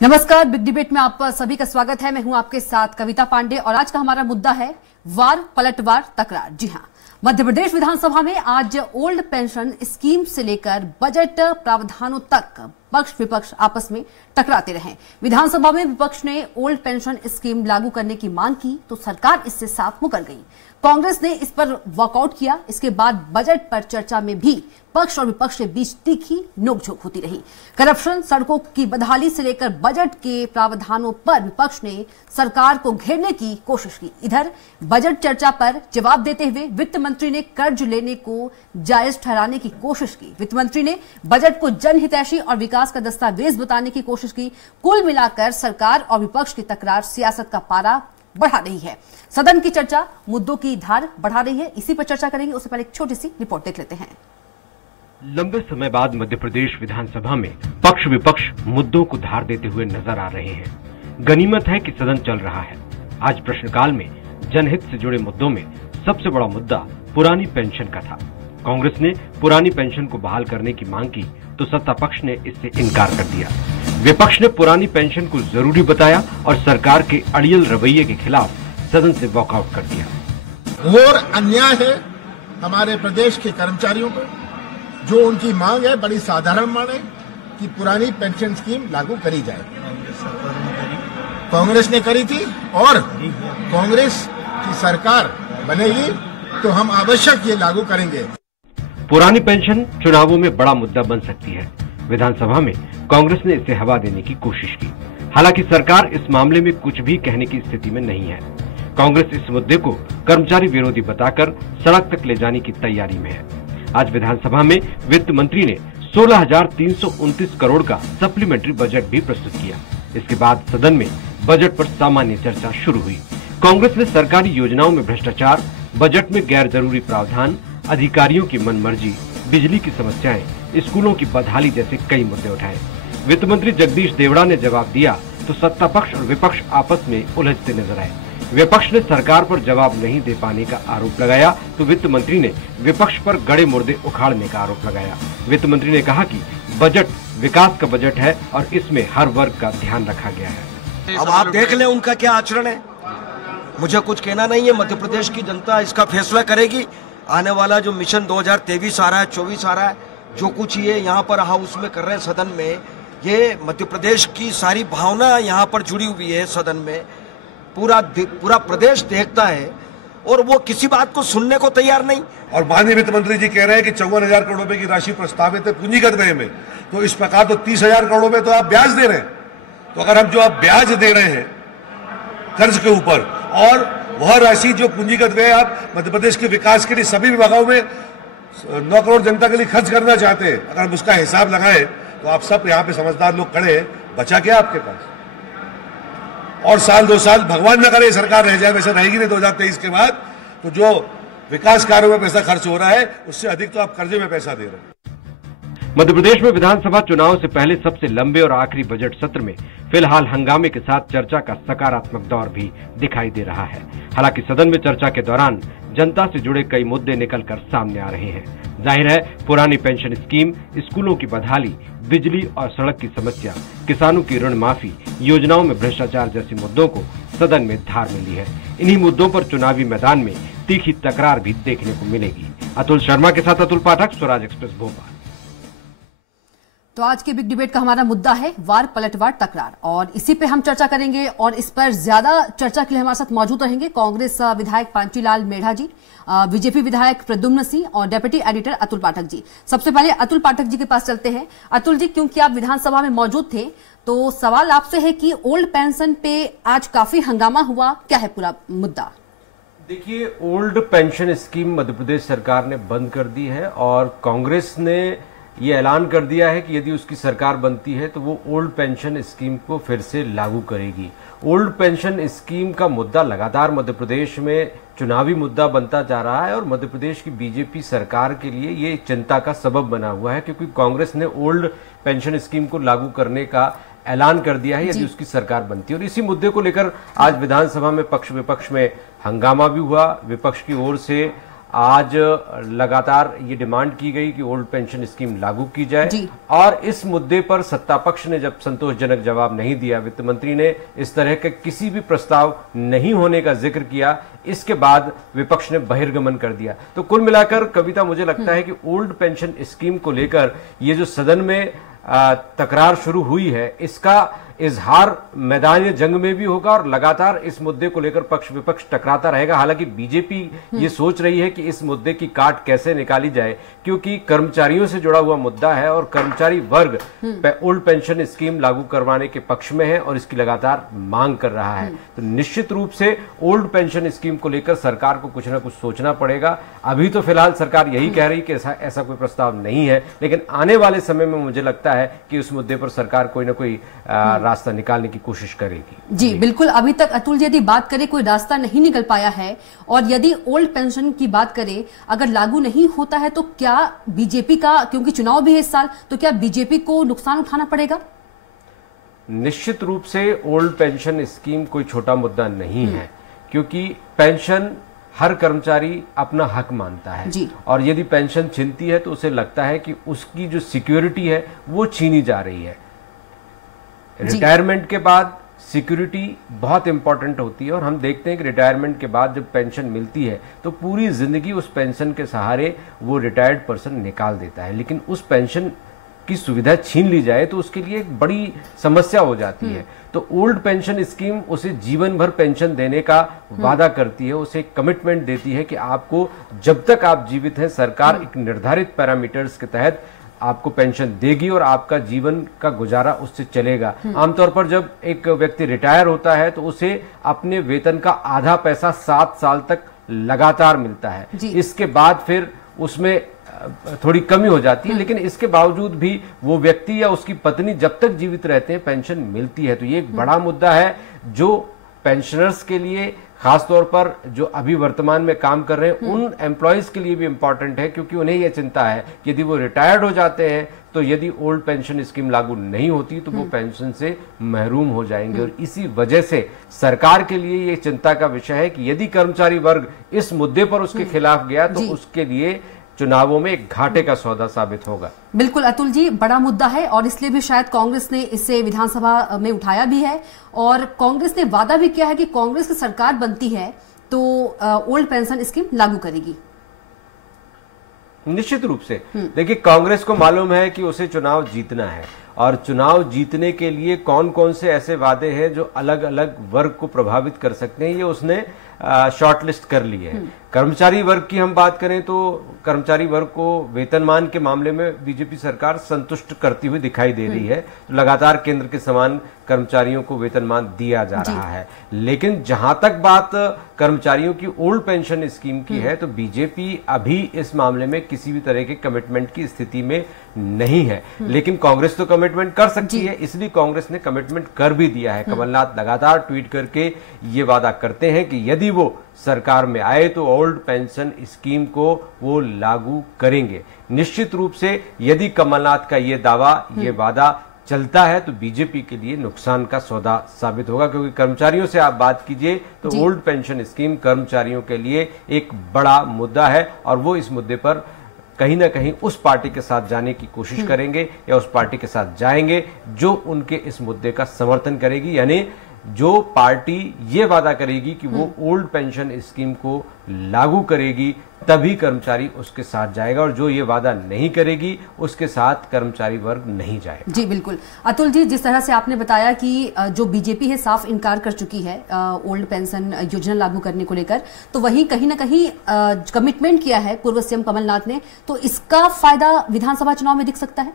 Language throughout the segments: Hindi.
नमस्कार, बिग डिबेट में आप सभी का स्वागत है। मैं हूं आपके साथ कविता पांडे और आज का हमारा मुद्दा है वार पलटवार तकरार। जी हां, मध्य प्रदेश विधानसभा में आज ओल्ड पेंशन स्कीम से लेकर बजट प्रावधानों तक पक्ष विपक्ष आपस में टकराते रहे। विधानसभा में विपक्ष ने ओल्ड पेंशन स्कीम लागू करने की मांग की तो सरकार इससे साफ मुकर गई। कांग्रेस ने इस पर वॉकआउट किया। इसके बाद बजट पर चर्चा में भी पक्ष और विपक्ष के बीच तीखी नोकझोंक होती रही। करप्शन, सड़कों की बदहाली से लेकर बजट के प्रावधानों पर विपक्ष ने सरकार को घेरने की कोशिश की। इधर बजट चर्चा पर जवाब देते हुए वित्त मंत्री ने कर्ज लेने को जायज ठहराने की कोशिश की। वित्त मंत्री ने बजट को जनहितैषी और विकास का दस्तावेज बताने की कोशिश की। कुल मिलाकर सरकार और विपक्ष की तकरार सियासत का पारा बढ़ा रही है। सदन की चर्चा मुद्दों की धार बढ़ा रही है। इसी पर चर्चा करेंगे, उससे पहले एक छोटी सी रिपोर्ट देख लेते हैं। लंबे समय बाद मध्य प्रदेश विधानसभा में पक्ष विपक्ष मुद्दों को धार देते हुए नजर आ रहे हैं। गनीमत है कि सदन चल रहा है। आज प्रश्नकाल में जनहित से जुड़े मुद्दों में सबसे बड़ा मुद्दा पुरानी पेंशन का था। कांग्रेस ने पुरानी पेंशन को बहाल करने की मांग की तो सत्ता पक्ष ने इससे इनकार कर दिया। विपक्ष ने पुरानी पेंशन को जरूरी बताया और सरकार के अड़ियल रवैये के खिलाफ सदन से वॉकआउट कर दिया। घोर अन्याय है हमारे प्रदेश के कर्मचारियों पर। जो उनकी मांग है बड़ी साधारण मांग है कि पुरानी पेंशन स्कीम लागू करी जाए। कांग्रेस ने करी थी और कांग्रेस की सरकार बनेगी तो हम आवश्यक ये लागू करेंगे। पुरानी पेंशन चुनावों में बड़ा मुद्दा बन सकती है। विधानसभा में कांग्रेस ने इसे हवा देने की कोशिश की। हालांकि सरकार इस मामले में कुछ भी कहने की स्थिति में नहीं है। कांग्रेस इस मुद्दे को कर्मचारी विरोधी बताकर सड़क तक ले जाने की तैयारी में है। आज विधानसभा में वित्त मंत्री ने 16,329 करोड़ का सप्लीमेंट्री बजट भी प्रस्तुत किया। इसके बाद सदन में बजट पर सामान्य चर्चा शुरू हुई। कांग्रेस ने सरकारी योजनाओं में भ्रष्टाचार, बजट में गैर जरूरी प्रावधान, अधिकारियों की मनमर्जी, बिजली की समस्याएं, स्कूलों की बदहाली जैसे कई मुद्दे उठाए। वित्त मंत्री जगदीश देवड़ा ने जवाब दिया तो सत्ता पक्ष और विपक्ष आपस में उलझते नजर आए। विपक्ष ने सरकार पर जवाब नहीं दे पाने का आरोप लगाया तो वित्त मंत्री ने विपक्ष पर गड़े मुर्दे उखाड़ने का आरोप लगाया। वित्त मंत्री ने कहा कि बजट विकास का बजट है और इसमें हर वर्ग का ध्यान रखा गया है। अब आप देख लें उनका क्या आचरण है। मुझे कुछ कहना नहीं है, मध्य प्रदेश की जनता इसका फैसला करेगी। आने वाला जो मिशन 2023 आ रहा है, 24 आ रहा है, जो कुछ ये यहाँ पर हाउस में कर रहे हैं सदन में, ये मध्य प्रदेश की सारी भावना यहाँ पर जुड़ी हुई है। सदन में पूरा प्रदेश देखता है और वो किसी बात को सुनने को तैयार नहीं। और माननीय वित्त मंत्री जी कह रहे हैं कि 54,000 करोड़ रुपए की राशि प्रस्तावित है पूंजीगत व्यय में, तो इस प्रकार तो 30,000 करोड़ रुपए तो आप ब्याज दे रहे हैं। तो अगर हम जो आप ब्याज दे रहे हैं कर्ज के ऊपर और वह राशि जो पूंजीगत व्यय आप मध्य प्रदेश के विकास के लिए सभी विभागों में 9 करोड़ जनता के लिए खर्च करना चाहते हैं, अगर हम उसका हिसाब लगाएं तो आप सब यहाँ पे समझदार लोग खड़े हैं, बचा क्या आपके पास? और साल 2 साल भगवान न करे सरकार रह जाए, वैसे रहेगी नहीं 2023 के बाद, तो जो विकास कार्यों में पैसा खर्च हो रहा है उससे अधिक तो आप कर्जे में पैसा दे रहे हैं। मध्य प्रदेश में विधानसभा चुनाव से पहले सबसे लंबे और आखिरी बजट सत्र में फिलहाल हंगामे के साथ चर्चा का सकारात्मक दौर भी दिखाई दे रहा है। हालांकि सदन में चर्चा के दौरान जनता से जुड़े कई मुद्दे निकलकर सामने आ रहे हैं। जाहिर है पुरानी पेंशन स्कीम, स्कूलों की बदहाली, बिजली और सड़क की समस्या, किसानों की ऋण माफी, योजनाओं में भ्रष्टाचार जैसे मुद्दों को सदन में धार मिली है। इन्हीं मुद्दों पर चुनावी मैदान में तीखी तकरार भी देखने को मिलेगी। अतुल शर्मा के साथ अतुल पाठक, स्वराज एक्सप्रेस, भोपाल। तो आज के बिग डिबेट का हमारा मुद्दा है वार पलटवार तकरार और इसी पे हम चर्चा करेंगे और इस पर ज्यादा चर्चा के लिए हमारे साथ मौजूद रहेंगे कांग्रेस विधायक पांचीलाल मेढ़ा जी, बीजेपी विधायक प्रद्युम्न सिंह और डेप्यूटी एडिटर अतुल पाठक जी। सबसे पहले अतुल पाठक जी के पास चलते हैं। अतुल जी, क्योंकि आप विधानसभा में मौजूद थे तो सवाल आपसे है कि ओल्ड पेंशन पे आज काफी हंगामा हुआ, क्या है पूरा मुद्दा? देखिए, old pension scheme Madhya Pradesh सरकार ने बंद कर दी है और कांग्रेस ने ये ऐलान कर दिया है कि यदि उसकी सरकार बनती है तो वो ओल्ड पेंशन स्कीम को फिर से लागू करेगी। ओल्ड पेंशन स्कीम का मुद्दा लगातार मध्य प्रदेश में चुनावी मुद्दा बनता जा रहा है और मध्य प्रदेश की बीजेपी सरकार के लिए ये चिंता का सबब बना हुआ है, क्योंकि कांग्रेस ने ओल्ड पेंशन स्कीम को लागू करने का ऐलान कर दिया है यदि उसकी सरकार बनती है। और इसी मुद्दे को लेकर आज विधानसभा में पक्ष विपक्ष में हंगामा भी हुआ। विपक्ष की ओर से आज लगातार ये डिमांड की गई कि ओल्ड पेंशन स्कीम लागू की जाए और इस मुद्दे पर सत्ता पक्ष ने जब संतोषजनक जवाब नहीं दिया, वित्त मंत्री ने इस तरह के किसी भी प्रस्ताव नहीं होने का जिक्र किया, इसके बाद विपक्ष ने बहिर्गमन कर दिया। तो कुल मिलाकर कविता, मुझे लगता है कि ओल्ड पेंशन स्कीम को लेकर ये जो सदन में तकरार शुरू हुई है, इसका इजहार मैदान जंग में भी होगा और लगातार इस मुद्दे को लेकर पक्ष विपक्ष टकराता रहेगा। हालांकि बीजेपी ये सोच रही है कि इस मुद्दे की काट कैसे निकाली जाए, क्योंकि कर्मचारियों से जुड़ा हुआ मुद्दा है और कर्मचारी वर्ग ओल्ड पेंशन स्कीम लागू करवाने के पक्ष में है और इसकी लगातार मांग कर रहा है। तो निश्चित रूप से ओल्ड पेंशन स्कीम को लेकर सरकार को कुछ ना कुछ सोचना पड़ेगा। अभी तो फिलहाल सरकार यही कह रही कि ऐसा कोई प्रस्ताव नहीं है, लेकिन आने वाले समय में मुझे लगता है कि उस मुद्दे पर सरकार कोई ना कोई रास्ता निकालने की कोशिश करेगी। जी बिल्कुल, अभी तक अतुल जी यदि बात करें कोई रास्ता नहीं निकल पाया है, और यदि ओल्ड पेंशन की बात करें अगर लागू नहीं होता है तो क्या बीजेपी का, क्योंकि चुनाव भी है इस साल, तो क्या बीजेपी को नुकसान उठाना पड़ेगा? निश्चित रूप से ओल्ड पेंशन स्कीम कोई छोटा मुद्दा नहीं है, क्योंकि पेंशन हर कर्मचारी अपना हक मानता है और यदि पेंशन छीनती है तो उसे लगता है कि उसकी जो सिक्योरिटी है वो छीनी जा रही है। रिटायरमेंट के बाद सिक्योरिटी बहुत इंपॉर्टेंट होती है और हम देखते हैं कि रिटायरमेंट के बाद जब पेंशन मिलती है तो पूरी जिंदगी उस पेंशन के सहारे वो रिटायर्ड पर्सन निकाल देता है, लेकिन उस पेंशन की सुविधा छीन ली जाए तो उसके लिए एक बड़ी समस्या हो जाती है। तो ओल्ड पेंशन स्कीम उसे जीवन भर पेंशन देने का वादा करती है, उसे कमिटमेंट देती है कि आपको जब तक आप जीवित हैं सरकार एक निर्धारित पैरामीटर्स के तहत आपको पेंशन देगी और आपका जीवन का गुजारा उससे चलेगा। आमतौर पर जब एक व्यक्ति रिटायर होता है तो उसे अपने वेतन का आधा पैसा 7 साल तक लगातार मिलता है, इसके बाद फिर उसमें थोड़ी कमी हो जाती है, लेकिन इसके बावजूद भी वो व्यक्ति या उसकी पत्नी जब तक जीवित रहते हैं पेंशन मिलती है। तो ये एक बड़ा मुद्दा है जो पेंशनर्स के लिए, खासतौर पर जो अभी वर्तमान में काम कर रहे हैं उन एम्प्लॉयज के लिए भी इंपॉर्टेंट है, क्योंकि उन्हें यह चिंता है कि यदि वो रिटायर्ड हो जाते हैं तो यदि ओल्ड पेंशन स्कीम लागू नहीं होती तो वो पेंशन से महरूम हो जाएंगे। और इसी वजह से सरकार के लिए ये चिंता का विषय है कि यदि कर्मचारी वर्ग इस मुद्दे पर उसके खिलाफ गया तो उसके लिए चुनावों में एक घाटे का सौदा साबित होगा। बिल्कुल अतुल जी, बड़ा मुद्दा है और इसलिए भी शायद कांग्रेस ने इसे विधानसभा में उठाया भी है और कांग्रेस ने वादा भी किया है कि कांग्रेस की सरकार बनती है तो ओल्ड पेंशन स्कीम लागू करेगी। निश्चित रूप से देखिए, कांग्रेस को मालूम है कि उसे चुनाव जीतना है और चुनाव जीतने के लिए कौन कौन से ऐसे वादे हैं जो अलग अलग वर्ग को प्रभावित कर सकते हैं, ये उसने शॉर्टलिस्ट कर ली है। कर्मचारी वर्ग की हम बात करें तो कर्मचारी वर्ग को वेतनमान के मामले में बीजेपी सरकार संतुष्ट करती हुई दिखाई दे रही है। लगातार केंद्र के समान कर्मचारियों को वेतनमान दिया जा रहा है, लेकिन जहां तक बात कर्मचारियों की ओल्ड पेंशन स्कीम की है तो बीजेपी अभी इस मामले में किसी भी तरह के कमिटमेंट की स्थिति में नहीं है। लेकिन कांग्रेस तो कमिटमेंट कर सकती है, इसलिए कांग्रेस ने कमिटमेंट कर भी दिया है। कमलनाथ लगातार ट्वीट करके ये वादा करते हैं कि यदि वो सरकार में आए तो ओल्ड पेंशन स्कीम को वो लागू करेंगे। निश्चित रूप से यदि कमलनाथ का ये दावा, ये वादा चलता है तो बीजेपी के लिए नुकसान का सौदा साबित होगा, क्योंकि कर्मचारियों से आप बात कीजिए तो ओल्ड पेंशन स्कीम कर्मचारियों के लिए एक बड़ा मुद्दा है और वो इस मुद्दे पर कहीं ना कहीं उस पार्टी के साथ जाने की कोशिश करेंगे या उस पार्टी के साथ जाएंगे जो उनके इस मुद्दे का समर्थन करेगी। यानी जो पार्टी ये वादा करेगी कि वो ओल्ड पेंशन स्कीम को लागू करेगी तभी कर्मचारी उसके साथ जाएगा, और जो ये वादा नहीं करेगी उसके साथ कर्मचारी वर्ग नहीं जाएगा। जी बिल्कुल अतुल जी, जिस तरह से आपने बताया कि जो बीजेपी है साफ इनकार कर चुकी है ओल्ड पेंशन योजना लागू करने को लेकर, तो वहीं कहीं ना कहीं कमिटमेंट किया है पूर्व सीएम कमलनाथ ने, तो इसका फायदा विधानसभा चुनाव में दिख सकता है।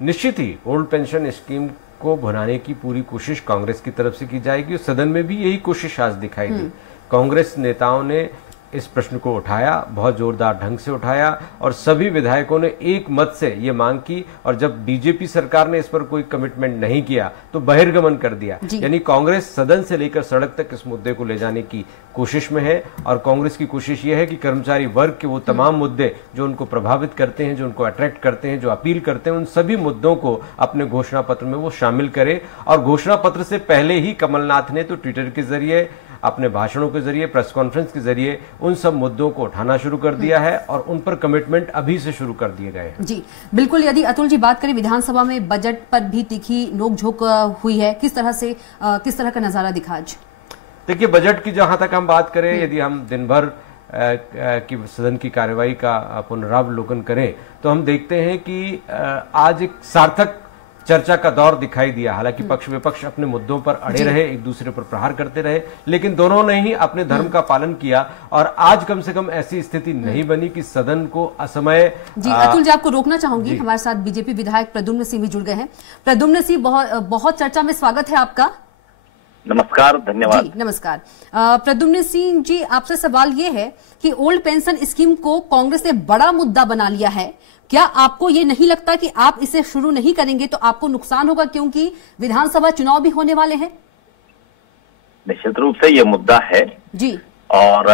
निश्चित ही ओल्ड पेंशन स्कीम को भुनाने की पूरी कोशिश कांग्रेस की तरफ से की जाएगी। सदन में भी यही कोशिश आज दिखाई दी। कांग्रेस नेताओं ने इस प्रश्न को उठाया, बहुत जोरदार ढंग से उठाया और सभी विधायकों ने एक मत से ये मांग की, और जब बीजेपी सरकार ने इस पर कोई कमिटमेंट नहीं किया तो बहिर्गमन कर दिया। यानी कांग्रेस सदन से लेकर सड़क तक इस मुद्दे को ले जाने की कोशिश में है और कांग्रेस की कोशिश ये है कि कर्मचारी वर्ग के वो तमाम मुद्दे जो उनको प्रभावित करते हैं, जो उनको अट्रैक्ट करते हैं, जो अपील करते हैं, उन सभी मुद्दों को अपने घोषणा पत्र में वो शामिल करे। और घोषणा पत्र से पहले ही कमलनाथ ने तो ट्विटर के जरिए अपने भाषणों के जरिए, प्रेस कॉन्फ्रेंस के जरिए उन सब मुद्दों को उठाना शुरू कर दिया है और उन पर कमिटमेंट अभी से शुरू कर दिए गए हैं। जी बिल्कुल। यदि अतुल जी बात करें, विधानसभा में बजट पर भी तीखी नोकझोंक हुई है, किस तरह का नजारा दिखा आज? देखिए, बजट की जहां तक हम बात करें, यदि हम दिन भर की सदन की कार्यवाही का पुनरावलोकन करें तो हम देखते हैं कि आज एक सार्थक चर्चा का दौर दिखाई दिया। हालांकि पक्ष विपक्ष अपने मुद्दों पर अड़े रहे, एक दूसरे पर प्रहार करते रहे, लेकिन दोनों ने ही अपने धर्म का पालन किया और आज कम से कम ऐसी स्थिति नहीं बनी कि सदन को असमय। जी अतुल जी, आपको रोकना चाहूंगी, हमारे साथ बीजेपी विधायक प्रद्युम्न सिंह भी जुड़ गए हैं। प्रद्युम्न सिंह, बहुत चर्चा में स्वागत है आपका। नमस्कार, धन्यवाद। जी नमस्कार। प्रद्युम्न सिंह जी, आपसे सवाल ये है कि ओल्ड पेंशन स्कीम को कांग्रेस ने बड़ा मुद्दा बना लिया है। क्या आपको ये नहीं लगता कि आप इसे शुरू नहीं करेंगे तो आपको नुकसान होगा, क्योंकि विधानसभा चुनाव भी होने वाले हैं? निश्चित रूप से ये मुद्दा है जी, और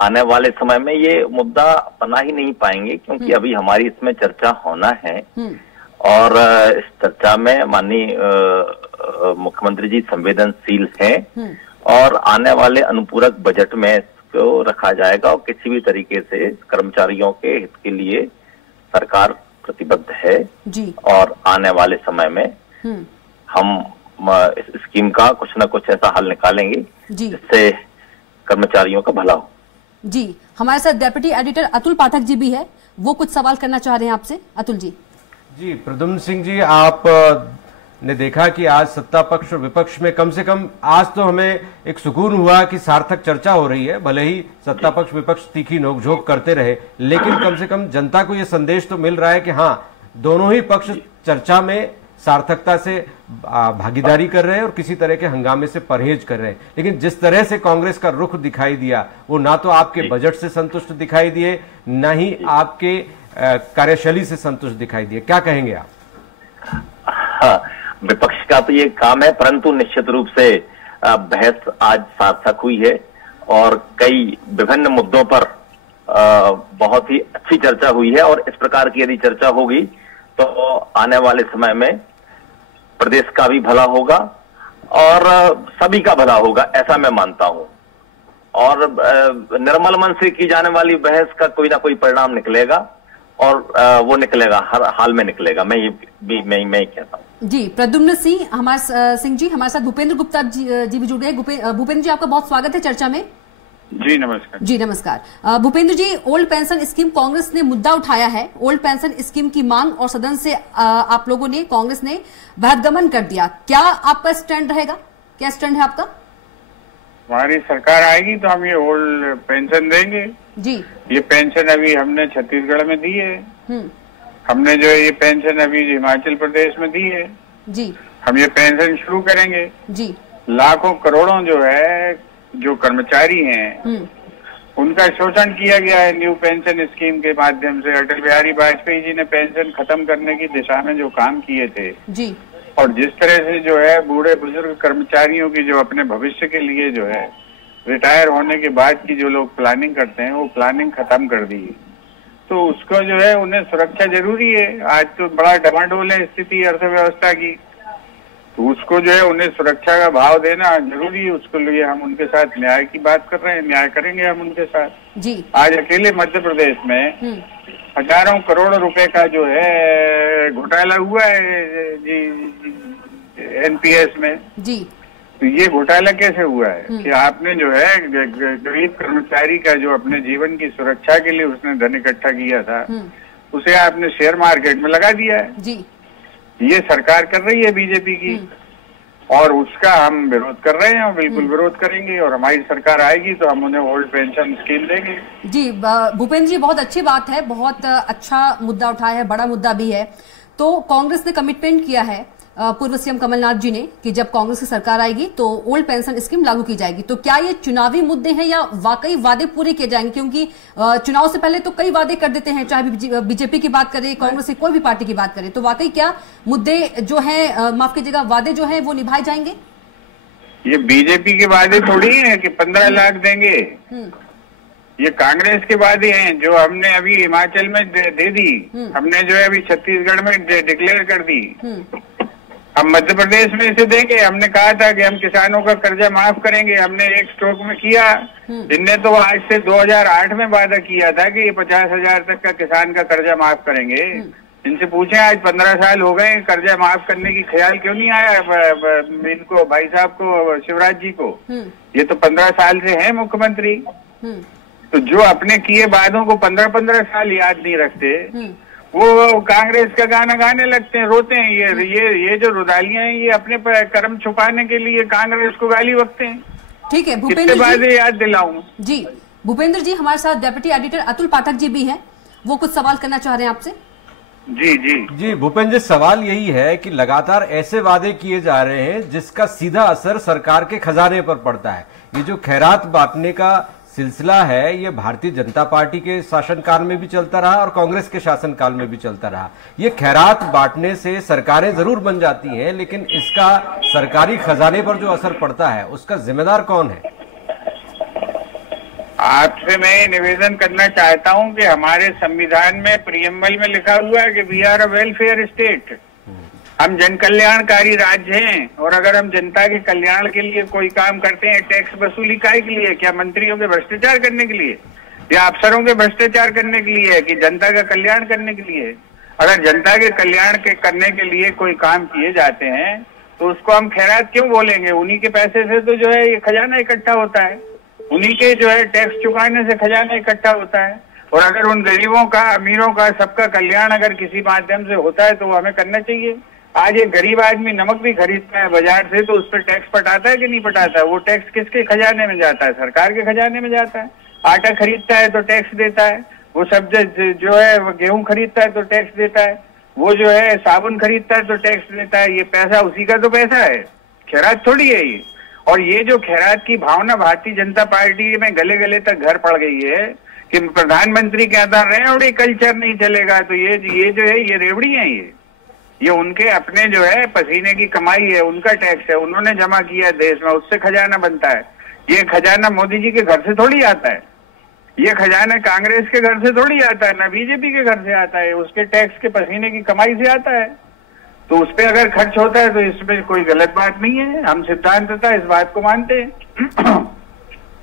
आने वाले समय में ये मुद्दा बना ही नहीं पाएंगे, क्योंकि अभी हमारी इसमें चर्चा होना है और इस चर्चा में माननीय मुख्यमंत्री जी संवेदनशील हैं और आने वाले अनुपूरक बजट में इसको रखा जाएगा और किसी भी तरीके से कर्मचारियों के हित के लिए सरकार प्रतिबद्ध है जी। और आने वाले समय में हम इस स्कीम का कुछ न कुछ ऐसा हल निकालेंगे जिससे कर्मचारियों का भला हो। जी, हमारे साथ डेप्यूटी एडिटर अतुल पाठक जी भी है, वो कुछ सवाल करना चाह रहे हैं आपसे। अतुल जी। जी प्रद्युम्न सिंह जी, आप ने देखा कि आज सत्ता पक्ष और विपक्ष में कम से कम आज तो हमें एक सुकून हुआ कि सार्थक चर्चा हो रही है। भले ही सत्ता पक्ष विपक्ष तीखी नोकझोंक करते रहे, लेकिन कम से कम जनता को यह संदेश तो मिल रहा है कि हाँ, दोनों ही पक्ष चर्चा में सार्थकता से भागीदारी कर रहे हैं और किसी तरह के हंगामे से परहेज कर रहे हैं। लेकिन जिस तरह से कांग्रेस का रुख दिखाई दिया, वो ना तो आपके बजट से संतुष्ट दिखाई दिए, न ही आपके कार्यशैली से संतुष्ट दिखाई दिए। क्या कहेंगे आप? हाँ, विपक्ष का तो ये काम है, परंतु निश्चित रूप से बहस आज सार्थक हुई है और कई विभिन्न मुद्दों पर बहुत ही अच्छी चर्चा हुई है और इस प्रकार की यदि चर्चा होगी तो आने वाले समय में प्रदेश का भी भला होगा और सभी का भला होगा, ऐसा मैं मानता हूं। और निर्मल मन से की जाने वाली बहस का कोई ना कोई परिणाम निकलेगा और वो निकलेगा, हर हाल में निकलेगा। मैं ही कहता हूँ। जी प्रद्युम्न सिंह हमारे साथ भूपेंद्र गुप्ता जी भी जुड़ गए। भूपेंद्र जी, आपका बहुत स्वागत है चर्चा में। जी नमस्कार। जी नमस्कार। भूपेंद्र जी, ओल्ड पेंशन स्कीम कांग्रेस ने मुद्दा उठाया है। ओल्ड पेंशन स्कीम की मांग और सदन से आप लोगों ने, कांग्रेस ने बहिर्गमन कर दिया। क्या आपका स्टैंड रहेगा? क्या स्टैंड है आपका? हमारी सरकार आएगी तो हम ये ओल्ड पेंशन देंगे जी। ये पेंशन अभी हमने छत्तीसगढ़ में दी है, हमने जो ये पेंशन अभी हिमाचल प्रदेश में दी है जी। हम ये पेंशन शुरू करेंगे जी। लाखों करोड़ों जो है, जो कर्मचारी हैं उनका शोषण किया गया है न्यू पेंशन स्कीम के माध्यम से। अटल बिहारी वाजपेयी जी ने पेंशन खत्म करने की दिशा में जो काम किए थे जी, और जिस तरह से जो है बूढ़े बुजुर्ग कर्मचारियों की जो अपने भविष्य के लिए जो है रिटायर होने के बाद की जो लोग प्लानिंग करते हैं, वो प्लानिंग खत्म कर दी। तो उसको जो है उन्हें सुरक्षा जरूरी है। आज तो बड़ा डमाडोल है स्थिति अर्थव्यवस्था की, तो उसको जो है उन्हें सुरक्षा का भाव देना जरूरी है। उसके लिए हम उनके साथ न्याय की बात कर रहे हैं, न्याय करेंगे हम उनके साथ जी। आज अकेले मध्य प्रदेश में हजारों करोड़ रुपए का जो है घोटाला हुआ है जी एनपीएस में जी। तो ये घोटाला कैसे हुआ है कि आपने जो है गरीब कर्मचारी का जो अपने जीवन की सुरक्षा के लिए उसने धन इकट्ठा किया था, उसे आपने शेयर मार्केट में लगा दिया है जी। ये सरकार कर रही है बीजेपी की और उसका हम विरोध कर रहे हैं और बिल्कुल विरोध करेंगे। और हमारी सरकार आएगी तो हम उन्हें ओल्ड पेंशन स्कीम देंगे जी। भूपेंद्र जी, बहुत अच्छी बात है, बहुत अच्छा मुद्दा उठाया है, बड़ा मुद्दा भी है। तो कांग्रेस ने कमिटमेंट किया है, पूर्व सीएम कमलनाथ जी ने, कि जब कांग्रेस की सरकार आएगी तो ओल्ड पेंशन स्कीम लागू की जाएगी। तो क्या ये चुनावी मुद्दे हैं या वाकई वादे पूरे किए जाएंगे? क्योंकि चुनाव से पहले तो कई वादे कर देते हैं, चाहे बीजेपी की बात करें, कांग्रेस की कोई भी पार्टी की बात करें। तो वाकई क्या मुद्दे जो है, माफ कीजिएगा, वादे जो है वो निभाए जाएंगे? ये बीजेपी के वादे थोड़ी है कि 15 लाख देंगे। ये कांग्रेस के वादे हैं जो हमने अभी हिमाचल में दे दी, हमने जो है अभी छत्तीसगढ़ में डिक्लेयर कर दी। हम मध्य प्रदेश में इसे देंगे। हमने कहा था कि हम किसानों का कर्जा माफ करेंगे, हमने एक स्ट्रोक में किया। इनने तो आज से 2008 में वादा किया था कि ये 50,000 तक का किसान का कर्जा माफ करेंगे। इनसे पूछे आज 15 साल हो गए, कर्जा माफ करने की ख्याल क्यों नहीं आया इनको, भाई साहब को, शिवराज जी को। ये तो 15 साल से है मुख्यमंत्री। तो जो अपने किए वादों को 15-15 साल याद नहीं रखते, वो कांग्रेस का गाना गाने लगते हैं, रोते हैं। ये जो रुदालियां हैं, ये अपने कर्म छुपाने के लिए कांग्रेस को गाली बकते हैं। ठीक है भूपेंद्र जी, याद दिलाऊं जी। भूपेंद्र जी, हमारे साथ डेप्यूटी एडिटर अतुल पाठक जी भी हैं, वो कुछ सवाल करना चाह रहे हैं आपसे। जी भूपेंद्र जी, सवाल यही है कि लगातार ऐसे वादे किए जा रहे हैं जिसका सीधा असर सरकार के खजाने पर पड़ता है। ये जो खैरात बांटने का सिलसिला है, ये भारतीय जनता पार्टी के शासनकाल में भी चलता रहा और कांग्रेस के शासनकाल में भी चलता रहा। ये खैरात बांटने से सरकारें जरूर बन जाती हैं, लेकिन इसका सरकारी खजाने पर जो असर पड़ता है उसका जिम्मेदार कौन है? आपसे मैं निवेदन करना चाहता हूं कि हमारे संविधान में प्रियम्बल में लिखा हुआ है कि we are a welfare state. हम जन कल्याणकारी राज्य हैं, और अगर हम जनता के कल्याण के लिए कोई काम करते हैं, टैक्स वसूली काहे के लिए? क्या मंत्रियों के भ्रष्टाचार करने के लिए या अफसरों के भ्रष्टाचार करने के लिए, कि जनता का कल्याण करने के लिए? अगर जनता के कल्याण के करने के लिए कोई काम किए जाते हैं तो उसको हम खैरात क्यों बोलेंगे? उन्हीं के पैसे से तो जो है ये खजाना इकट्ठा होता है, उन्हीं के जो है टैक्स चुकाने से खजाना इकट्ठा होता है। और अगर उन गरीबों का, अमीरों का, सबका कल्याण अगर किसी माध्यम से होता है तो वो हमें करना चाहिए। आज एक गरीब आदमी नमक भी खरीदता है बाजार से, तो उस पर टैक्स पटाता है कि नहीं पटाता है? वो टैक्स किसके खजाने में जाता है? सरकार के खजाने में जाता है। आटा खरीदता है तो टैक्स देता है, वो सब्जी जो है गेहूं खरीदता है तो टैक्स देता है, वो जो है साबुन खरीदता है तो टैक्स देता है। ये पैसा उसी का तो पैसा है, खैरात थोड़ी है ये। और ये जो खैरात की भावना भारतीय जनता पार्टी में गले गले तक घर पड़ गई है कि प्रधानमंत्री कहता रेवड़ी कल्चर नहीं चलेगा, तो ये जो है ये रेवड़ी है, ये उनके अपने जो है पसीने की कमाई है, उनका टैक्स है, उन्होंने जमा किया है देश में, उससे खजाना बनता है। ये खजाना मोदी जी के घर से थोड़ी आता है, ये खजाना कांग्रेस के घर से थोड़ी आता है, ना बीजेपी के घर से आता है, उसके टैक्स के पसीने की कमाई से आता है। तो उस पर अगर खर्च होता है तो इसमें कोई गलत बात नहीं है, हम सिद्धांततः इस बात को मानते हैं।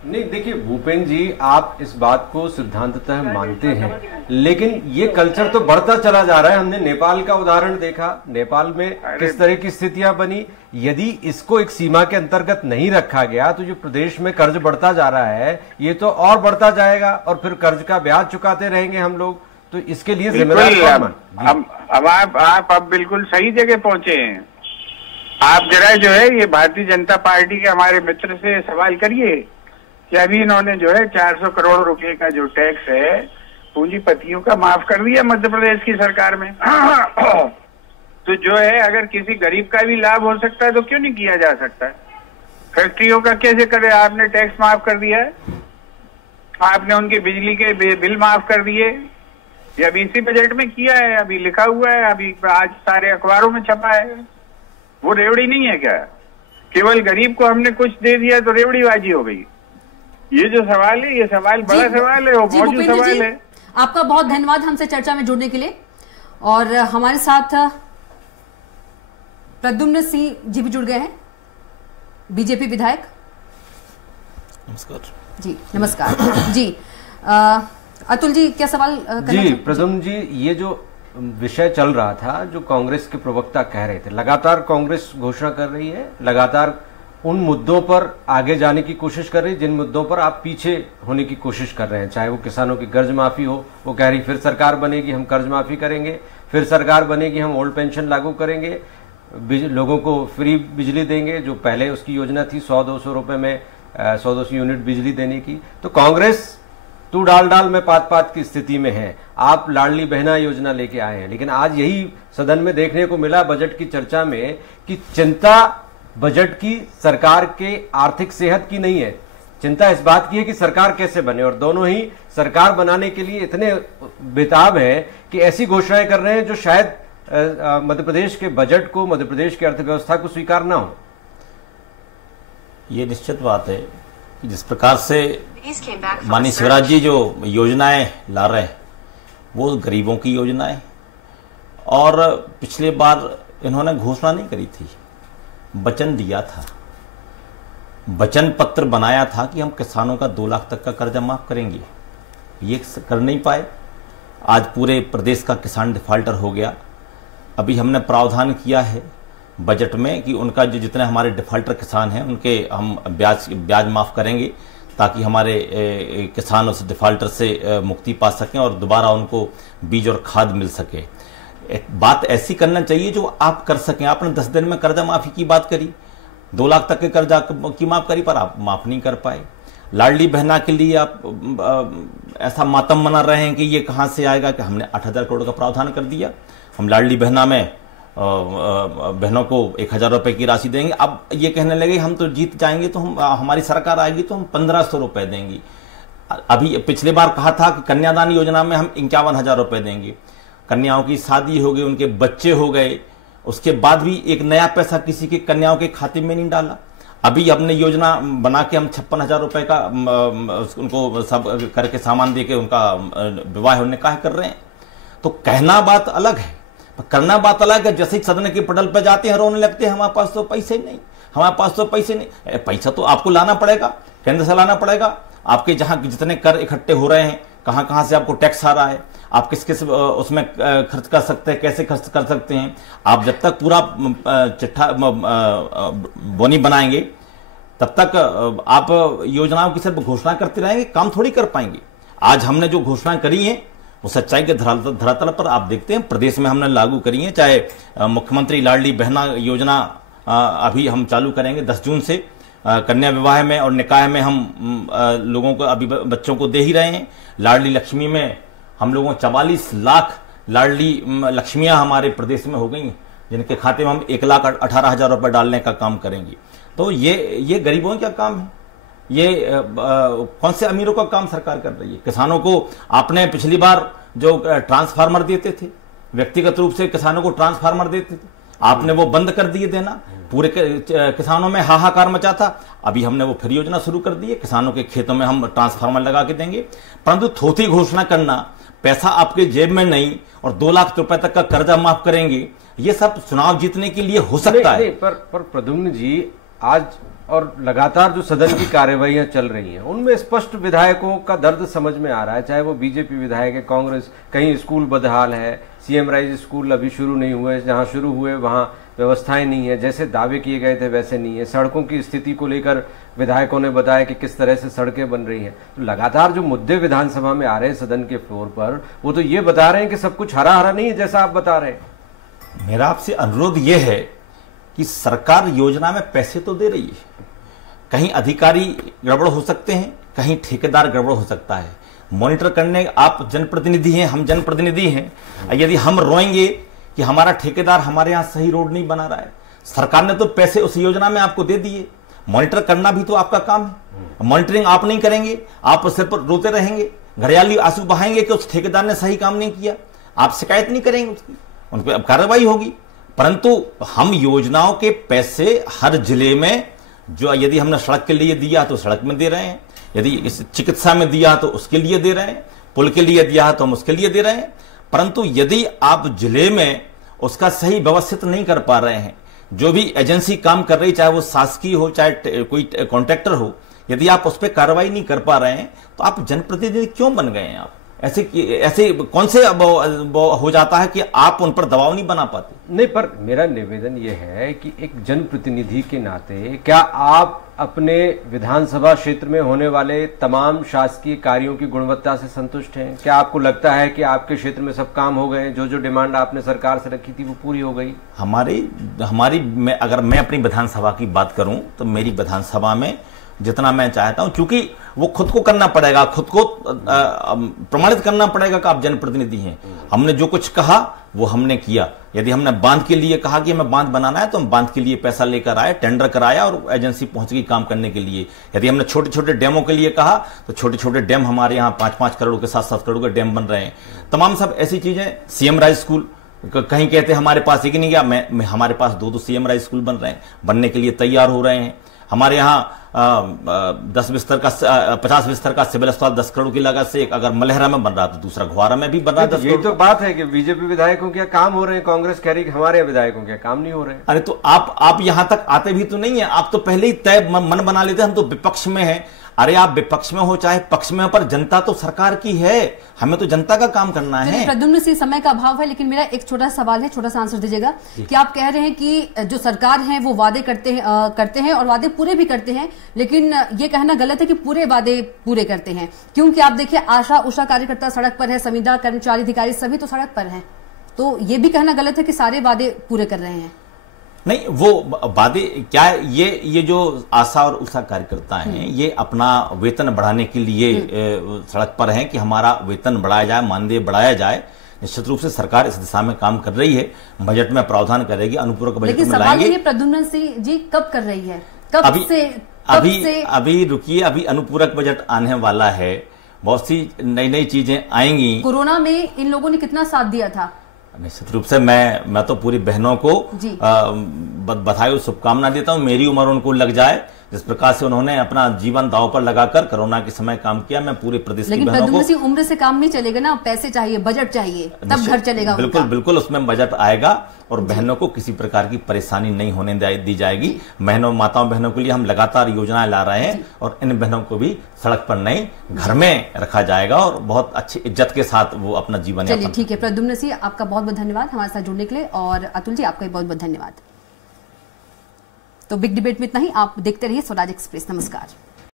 नहीं, देखिए भूपेंद्र जी, आप इस बात को सिद्धांततः मानते हैं, लेकिन ये कल्चर तो बढ़ता चला जा रहा है। हमने नेपाल का उदाहरण देखा, नेपाल में किस तरह की स्थितियां बनी। यदि इसको एक सीमा के अंतर्गत नहीं रखा गया तो जो प्रदेश में कर्ज बढ़ता जा रहा है ये तो और बढ़ता जाएगा और फिर कर्ज का ब्याज चुकाते रहेंगे हम लोग। तो इसके लिए जिम्मेदार कौन? अब आप बिल्कुल सही जगह पहुंचे हैं। आप जरा जो है ये भारतीय जनता पार्टी के हमारे मित्र से सवाल करिए कि अभी इन्होंने जो है 400 करोड़ रुपए का जो टैक्स है पूंजीपतियों का माफ कर दिया मध्य प्रदेश की सरकार में। तो जो है अगर किसी गरीब का भी लाभ हो सकता है तो क्यों नहीं किया जा सकता है? फैक्ट्रियों का कैसे करे? आपने टैक्स माफ कर दिया है, आपने उनके बिजली के बिल माफ कर दिए, ये अभी इसी बजट में किया है, अभी लिखा हुआ है, अभी आज सारे अखबारों में छपा है। वो रेवड़ी नहीं है क्या? केवल गरीब को हमने कुछ दे दिया तो रेवड़ीबाजी हो गई? ये जो सवाल है, ये सवाल बड़ा सवाल है, वो मौजूद सवाल है। आपका बहुत धन्यवाद हमसे चर्चा में जुड़ने के लिए। और हमारे साथ प्रद्युम्न सिंह जी भी जुड़ गए हैं, बीजेपी विधायक। नमस्कार जी। नमस्कार जी। अतुल जी, क्या सवाल करना? जी प्रद्युम्न जी, ये जो विषय चल रहा था, जो कांग्रेस के प्रवक्ता कह रहे थे, लगातार कांग्रेस घोषणा कर रही है, लगातार उन मुद्दों पर आगे जाने की कोशिश कर रही है जिन मुद्दों पर आप पीछे होने की कोशिश कर रहे हैं। चाहे वो किसानों की कर्ज माफी हो, वो कह रही फिर सरकार बनेगी हम कर्ज माफी करेंगे, फिर सरकार बनेगी हम ओल्ड पेंशन लागू करेंगे, लोगों को फ्री बिजली देंगे, जो पहले उसकी योजना थी 100-200 रुपए में 100-200 यूनिट बिजली देने की। तो कांग्रेस तू डाल में पात की स्थिति में है। आप लाडली बहना योजना लेके आए हैं, लेकिन आज यही सदन में देखने को मिला बजट की चर्चा में कि चिंता बजट की सरकार के आर्थिक सेहत की नहीं है, चिंता इस बात की है कि सरकार कैसे बने। और दोनों ही सरकार बनाने के लिए इतने बेताब हैं कि ऐसी घोषणाएं कर रहे हैं जो शायद मध्य प्रदेश के बजट को, मध्य प्रदेश की अर्थव्यवस्था को स्वीकार ना हो। ये निश्चित बात है कि जिस प्रकार से माननीय शिवराज जी जो योजनाएं ला रहे हैं वो गरीबों की योजनाएं, और पिछले बार इन्होंने घोषणा नहीं करी थी, वचन दिया था, वचन पत्र बनाया था कि हम किसानों का 2 लाख तक का कर्जा माफ करेंगे। ये कर नहीं पाए। आज पूरे प्रदेश का किसान डिफाल्टर हो गया। अभी हमने प्रावधान किया है बजट में कि उनका जो जितने हमारे डिफाल्टर किसान हैं उनके हम ब्याज माफ करेंगे, ताकि हमारे किसान उस डिफाल्टर से मुक्ति पा सकें और दोबारा उनको बीज और खाद मिल सके। एक बात ऐसी करना चाहिए जो आप कर सकें। आपने 10 दिन में कर्जा माफी की बात करी, 2 लाख तक के कर्जा की माफ करी, पर आप माफ नहीं कर पाए। लाडली बहना के लिए आप ऐसा मातम मना रहे हैं कि ये कहां से आएगा कि हमने 8,000 करोड़ का प्रावधान कर दिया। हम लाडली बहना में बहनों को 1,000 रुपए की राशि देंगे। अब ये कहने लगे हम तो जीत जाएंगे तो हम हमारी सरकार आएगी तो हम 1,500 रुपए देंगे। अभी पिछले बार कहा था कि कन्यादान योजना में हम 51,000 रुपए देंगे। कन्याओं की शादी हो गई, उनके बच्चे हो गए, उसके बाद भी एक नया पैसा किसी के कन्याओं के खाते में नहीं डाला। अभी हमने योजना बना के हम 56,000 रुपए का उनको सब करके सामान दे के उनका विवाह उन्हें काहे कर रहे हैं। तो कहना बात अलग है, करना बात अलग है। जैसे ही सदन के पटल पर जाते हैं रोने लगते हैं हमारे पास तो पैसे नहीं, हमारे पास तो पैसे नहीं। पैसा तो आपको लाना पड़ेगा, केंद्र से लाना पड़ेगा। आपके जहां जितने कर इकट्ठे हो रहे हैं, कहां कहां से आपको टैक्स आ रहा है, आप किस किस उसमें खर्च कर सकते हैं, कैसे खर्च कर सकते हैं। आप जब तक पूरा चिट्ठा बोनी बनाएंगे तब तक आप योजनाओं की सिर्फ घोषणा करते रहेंगे, काम थोड़ी कर पाएंगे। आज हमने जो घोषणा करी है वो सच्चाई के धरातल पर आप देखते हैं प्रदेश में हमने लागू करी है। चाहे मुख्यमंत्री लाडली बहना योजना अभी हम चालू करेंगे 10 जून से, कन्या विवाह में और निकाह में हम लोगों को अभी बच्चों को दे ही रहे हैं। लाडली लक्ष्मी में हम लोगों 44 लाख लाडली लक्ष्मियां हमारे प्रदेश में हो गई हैं, जिनके खाते में हम 1,18,000 रुपए डालने का काम करेंगे। तो ये गरीबों का काम है, ये कौन से अमीरों का काम सरकार कर रही है। किसानों को आपने पिछली बार जो ट्रांसफार्मर देते थे, व्यक्तिगत रूप से किसानों को ट्रांसफार्मर देते थे, आपने वो बंद कर दिए देना। पूरे किसानों में हाहाकार मचा था। अभी हमने वो फिर योजना शुरू कर दी है, किसानों के खेतों में हम ट्रांसफार्मर लगा के देंगे। परंतु थोथी घोषणा करना, पैसा आपके जेब में नहीं और 2 लाख रुपए तक का कर्जा माफ करेंगे, ये सब चुनाव जीतने के लिए हो सकता है। पर प्रद्युम्न जी, आज और लगातार जो सदन की कार्यवाहियां चल रही हैं उनमें स्पष्ट विधायकों का दर्द समझ में आ रहा है। चाहे वो बीजेपी विधायक है, कांग्रेस, कहीं स्कूल बदहाल है, सीएम राइज स्कूल अभी शुरू नहीं हुए, जहां शुरू हुए वहां व्यवस्थाएं नहीं है, जैसे दावे किए गए थे वैसे नहीं है। सड़कों की स्थिति को लेकर विधायकों ने बताया कि किस तरह से सड़कें बन रही हैं। तो लगातार जो मुद्दे विधानसभा में आ रहे हैं सदन के फ्लोर पर, वो तो ये बता रहे हैं कि सब कुछ हरा हरा नहीं है जैसा आप बता रहे हैं। मेरा आपसे अनुरोध ये है कि सरकार योजना में पैसे तो दे रही है, कहीं अधिकारी गड़बड़ हो सकते हैं, कहीं ठेकेदार गड़बड़ हो सकता है। मॉनिटर करने आप जनप्रतिनिधि हैं, हम जनप्रतिनिधि हैं। यदि हम रोएंगे कि हमारा ठेकेदार हमारे यहां सही रोड नहीं बना रहा है, सरकार ने तो पैसे उस योजना में आपको दे दिए, मॉनिटर करना भी तो आपका काम है। मॉनिटरिंग आप नहीं करेंगे, आप सिर पर रोते रहेंगे, घड़ियाली आंसू बहाएंगे कि उस ठेकेदार ने सही काम नहीं किया, आप शिकायत नहीं करेंगे उसकी, उन पर अब कार्रवाई होगी। परंतु हम योजनाओं के पैसे हर जिले में, जो यदि हमने सड़क के लिए दिया तो सड़क में दे रहे हैं, यदि इस चिकित्सा में दिया तो उसके लिए दे रहे हैं, पुल के लिए दिया तो हम उसके लिए दे रहे हैं। परंतु यदि आप जिले में उसका सही व्यवस्थित नहीं कर पा रहे हैं, जो भी एजेंसी काम कर रही, चाहे वो शासकीय हो चाहे कोई कॉन्ट्रैक्टर हो, यदि आप उस पर कार्रवाई नहीं कर पा रहे हैं तो आप जनप्रतिनिधि क्यों बन गए हैं। आप ऐसे कौन से हो जाता है कि आप उन पर दबाव नहीं बना पाते। नहीं, पर मेरा निवेदन यह है कि एक जनप्रतिनिधि के नाते क्या आप अपने विधानसभा क्षेत्र में होने वाले तमाम शासकीय कार्यों की गुणवत्ता से संतुष्ट हैं? क्या आपको लगता है कि आपके क्षेत्र में सब काम हो गए, जो जो डिमांड आपने सरकार से रखी थी वो पूरी हो गई? अगर मैं अपनी विधानसभा की बात करूं तो मेरी विधानसभा में जितना मैं चाहता हूं, क्योंकि वो खुद को करना पड़ेगा, खुद को प्रमाणित करना पड़ेगा कि आप जनप्रतिनिधि हैं। हमने जो कुछ कहा वो हमने किया। यदि हमने बांध के लिए कहा कि हमें बांध बनाना है तो हम बांध के लिए पैसा लेकर आए, टेंडर कराया और एजेंसी पहुंच गई काम करने के लिए। यदि हमने छोटे छोटे डैमों के लिए कहा तो छोटे छोटे डैम हमारे यहाँ 5-5 करोड़ के 7-7 करोड़ के डैम बन रहे हैं। तमाम सब ऐसी चीजें। सीएम राइज स्कूल, कहीं कहते हैं हमारे पास एक ही नहीं गया, हमारे पास 2-2 सीएम राइज स्कूल बन रहे हैं, बनने के लिए तैयार हो रहे हैं। हमारे यहाँ 10 बिस्तर का 50 बिस्तर का सिविल अस्पताल 10 करोड़ की लागत से, अगर मलहरा में बन रहा तो दूसरा घुआरा में भी बन रहा है। यही तो बात है कि बीजेपी विधायकों के काम हो रहे हैं, कांग्रेस कह रही है कि हमारे विधायकों के काम नहीं हो रहे हैं। अरे तो आप यहां तक आते भी तो नहीं है, आप तो पहले ही तय मन बना लेते हम तो विपक्ष में हैं। अरे आप विपक्ष में हो चाहे पक्ष में हो, पर जनता तो सरकार की है, हमें तो जनता का काम करना है। प्रद्युम्न सिंह, समय का अभाव है, लेकिन मेरा एक छोटा सवाल है, छोटा सा आंसर दीजिएगा कि आप कह रहे हैं कि जो सरकार है वो वादे करते हैं और वादे पूरे भी करते हैं, लेकिन ये कहना गलत है कि पूरे वादे पूरे करते हैं, क्योंकि आप देखिए आशा उषा कार्यकर्ता सड़क पर है, संविदा कर्मचारी अधिकारी सभी तो सड़क पर है, तो ये भी कहना गलत है कि सारे वादे पूरे कर रहे हैं। नहीं, वो वादे क्या है, ये जो आशा और उषा कार्यकर्ता हैं ये अपना वेतन बढ़ाने के लिए सड़क पर हैं कि हमारा वेतन बढ़ाया जाए, मानदेय बढ़ाया जाए। निश्चित रूप से सरकार इस दिशा में काम कर रही है, बजट में प्रावधान करेगी, अनुपूरक बजट में लाएंगे। प्रद्युम्न सिंह जी कब कर रही है, अभी रुकिए, अभी अनुपूरक बजट आने वाला है, बहुत सी नई चीजें आएंगी। कोरोना में इन लोगों ने कितना साथ दिया था। निश्चित रूप से मैं तो पूरी बहनों को बधाई और शुभकामना देता हूं। मेरी उम्र उनको लग जाए, जिस प्रकार से उन्होंने अपना जीवन दांव पर लगाकर कोरोना के समय काम किया, मैं पूरे प्रदेश की बहनों को। लेकिन उम्र से काम नहीं चलेगा ना, पैसे चाहिए, बजट चाहिए, तब घर चलेगा। बिल्कुल बिल्कुल, उसमें बजट आएगा और बहनों को किसी प्रकार की परेशानी नहीं होने दी जाएगी। बहनों माताओं बहनों के लिए हम लगातार योजनाएं ला रहे हैं और इन बहनों को भी सड़क पर नहीं घर में रखा जाएगा और बहुत अच्छी इज्जत के साथ वो अपना जीवन। चलिए ठीक है, प्रद्युम्न सिंह आपका बहुत बहुत धन्यवाद हमारे साथ जुड़ने के लिए, और अतुल जी आपका भी बहुत बहुत धन्यवाद। तो बिग डिबेट में इतना ही, आप देखते रहिए स्वराज एक्सप्रेस। नमस्कार।